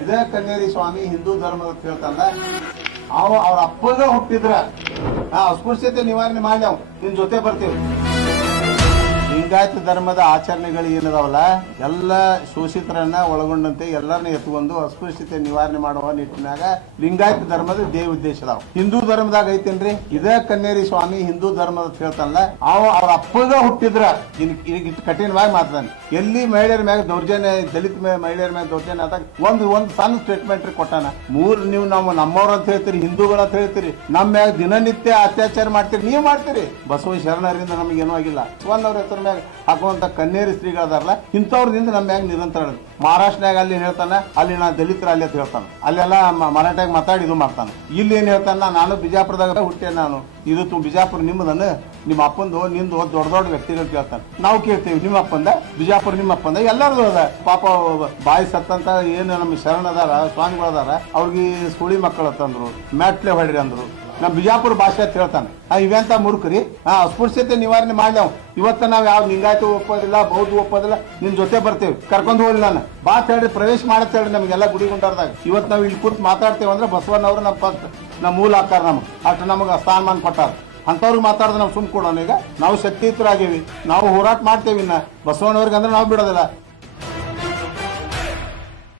ಇದೇ ಕನ್ನೇರಿ ಸ್ವಾಮಿ ಹಿಂದೂ ಧರ್ಮದ ಹೇಳ್ತಾನ ಅವ್ರ ಅಪ್ಪಗ ಹುಟ್ಟಿದ್ರ ಅಸ್ಪೃಶ್ಯತೆ ನಿವಾರಣೆ ಮಾಡಿ ನಾವು ನಿನ್ ಜೊತೆ ಬರ್ತೀವಿ. ಲಿಂಗಾಯತ ಧರ್ಮದ ಆಚರಣೆಗಳು ಏನದಾವಲ್ಲ ಎಲ್ಲ ಶೋಷಿತರನ್ನ ಒಳಗೊಂಡಂತೆ ಎಲ್ಲರನ್ನ ಎತ್ಕೊಂಡು ಅಸ್ಪೃಶ್ಯತೆ ನಿವಾರಣೆ ಮಾಡುವ ನಿಟ್ಟಿನಾಗ ಲಿಂಗಾಯತ ಧರ್ಮದ ದೇವ ಉದ್ದೇಶ ಅದಾವ. ಹಿಂದೂ ಧರ್ಮದಾಗ ಐತೇನ್ರಿ ಇದೇ ಕನ್ನೇರಿ ಸ್ವಾಮಿ ಹಿಂದೂ ಧರ್ಮದ ಹೇಳ್ತಾನಲ್ಲ ಅವ್ರ ಅಪ್ಪಗ ಹುಟ್ಟಿದ್ರ ಈಗ ಕಠಿಣವಾಗಿ ಮಾತಾನೆ ಎಲ್ಲಿ ಮಹಿಳೆಯರ ಮ್ಯಾಗ ದೌರ್ಜನ್ಯ ದಲಿತ ಮಹಿಳೆಯರ ಮ್ಯಾಗ ದೌರ್ಜನ್ಯ ಆದಾಗ ಒಂದು ಸಣ್ಣ ಸ್ಟೇಟ್ಮೆಂಟ್ ಕೊಟ್ಟಾನ. ನೀವು ನಮ್ಮವ್ರ ಅಂತ ಹೇಳ್ತೀರಿ, ಹಿಂದೂಗಳ ಅಂತ ಹೇಳ್ತೀರಿ, ನಮ್ಮ ಮ್ಯಾಗ ದಿನನಿತ್ಯ ಅತ್ಯಾಚಾರ ಮಾಡ್ತೀರಿ, ನೀವು ಮಾಡ್ತೀರಿ. ಬಸವ ಶರಣರಿಂದ ನಮಗೇನೂ ಆಗಿಲ್ಲ. ಅವ್ರ ಹೆಸರು ಮ್ಯಾಗ ಹಾಕುವಂತ ಕನ್ನೇರಿ ಸ್ತ್ರೀಗಳದಾರಲ್ಲ ಇಂಥವ್ರದಿಂದ ನಮ್ಮ ಮ್ಯಾಗ ನಿರಂತರ ಮಹಾರಾಷ್ಟ್ರನಾಗ ಅಲ್ಲಿ ಹೇಳ್ತಾನ ಅಲ್ಲಿ ನಾ ದಲಿತರ ಅಲ್ಲಿ ಅಂತ ಹೇಳ್ತಾನ, ಅಲ್ಲೆಲ್ಲ ಮರಾಠಾಗ ಮಾತಾಡಿ ಇದು ಮಾಡ್ತಾನ. ಇಲ್ಲಿ ಏನ್ ಹೇಳ್ತಾನ ನಾನು ಬಿಜಾಪುರದಾಗ ಹುಟ್ಟೆ, ನಾನು ಇದು ಬಿಜಾಪುರ ನಿಮ್ಮದನ್ನ ನಿಮ್ಮ ಅಪ್ಪಂದು ನಿಂದು ದೊಡ್ಡ ದೊಡ್ಡ ವ್ಯಕ್ತಿಗಳು ಕೇಳ್ತಾನೆ. ನಾವು ಕೇಳ್ತೀವಿ ನಿಮ್ಮ ಅಪ್ಪಂದ ಬಿಜಾಪುರ ನಿಮ್ಮ ಅಪ್ಪಂದ ಎಲ್ಲರದು ಅದ. ಪಾಪ ಬಾಯಿ ಸತ್ತಂತ ಏನು ನಮ್ಮ ಶರಣ ಅದಾರ ಸ್ವಾಮಿಗಳದಾರ ಅವ್ರಿಗೆ ಸುಳಿ ಮಕ್ಕಳು ತಂದ್ರು, ಮ್ಯಾಟ್ಲೆ ಹೊಡ್ರಿ ಅಂದ್ರು. ನಮ್ ಬಿಜಾಪುರ ಭಾಷೆ ಅಂತ ಹೇಳ್ತಾನೆ. ಇವೆಂತ ಮುರುಕ್ರಿ ಅಸ್ಪೃಶ್ಯತೆ ನಿವಾರಣೆ ಮಾಡಿ ಇವತ್ತ ನಾವ್ ಯಾವ ಲಿಂಗಾಯತ ಒಪ್ಪೋದಿಲ್ಲ, ಬೌದ್ಧ ಒಪ್ಪೋದಿಲ್ಲ, ನಿನ್ ಜೊತೆ ಬರ್ತೇವೆ, ಕರ್ಕೊಂಡು ಹೋಗಿ ನಾನು ಬಾತ್ ಹೇಳ್ರಿ, ಪ್ರವೇಶ ಮಾಡತ್ ಹೇಳ್ರಿ ನಮ್ಗೆಲ್ಲ ಗುಡಿ ಗುಂಡಾರ್ದಾಗ. ಇವತ್ತು ನಾವು ಇಲ್ಲಿ ಕೂತ್ ಮಾತಾಡ್ತೇವೆ ಅಂದ್ರೆ ಬಸವಣ್ಣವ್ರು ನಮ್ಮ ಫಸ್ಟ್ ನಮ್ಮ ಮೂಲ ಆಕಾರ ನಮ್ಗೆ ಅಷ್ಟು ನಮಗೆ ಸ್ಥಾನಮಾನ ಕೊಟ್ಟಾರ. ಅಂತವ್ರಿಗೆ ಮಾತಾಡಿದ್ರೆ ನಾವು ಸುಮ್ ಕೊಡೋಣ. ಈಗ ನಾವು ಶಕ್ತಿಯುತರಾಗೇವಿ, ನಾವು ಹೋರಾಟ ಮಾಡ್ತೇವಿ. ಇನ್ನ ಬಸವಣ್ಣವ್ರಿಗೆ ಅಂದ್ರೆ ನಾವು ಬಿಡೋದಿಲ್ಲ.